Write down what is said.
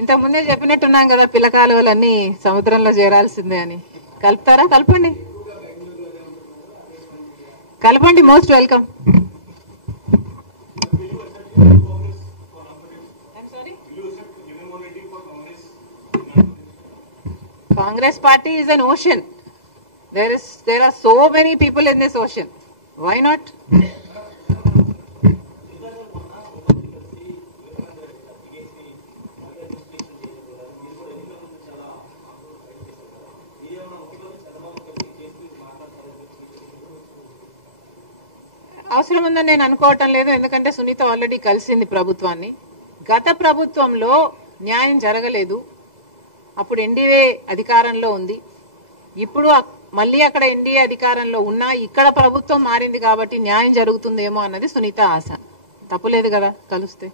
ఇంతకుముందే చెప్పినట్టున్నాం కదా, పిల్ల కాలువలన్నీ సముద్రంలో చేరాల్సిందే అని. కలుపుతారా? కలపండి, కలపండి. Most welcome. Congress party is an ocean. There are so many people in this ocean. Why not? అవసరం ఉందని నేను అనుకోవటం లేదు. ఎందుకంటే సునీత ఆల్రెడీ కలిసింది ప్రభుత్వాన్ని. గత ప్రభుత్వంలో న్యాయం జరగలేదు, అప్పుడు ఎన్డీఏ అధికారంలో ఉంది. ఇప్పుడు మళ్ళీ అక్కడ ఎన్డీఏ అధికారంలో ఉన్నా ఇక్కడ ప్రభుత్వం మారింది కాబట్టి న్యాయం జరుగుతుందేమో అన్నది సునీత ఆశ. తప్పులేదు కదా కలిస్తే.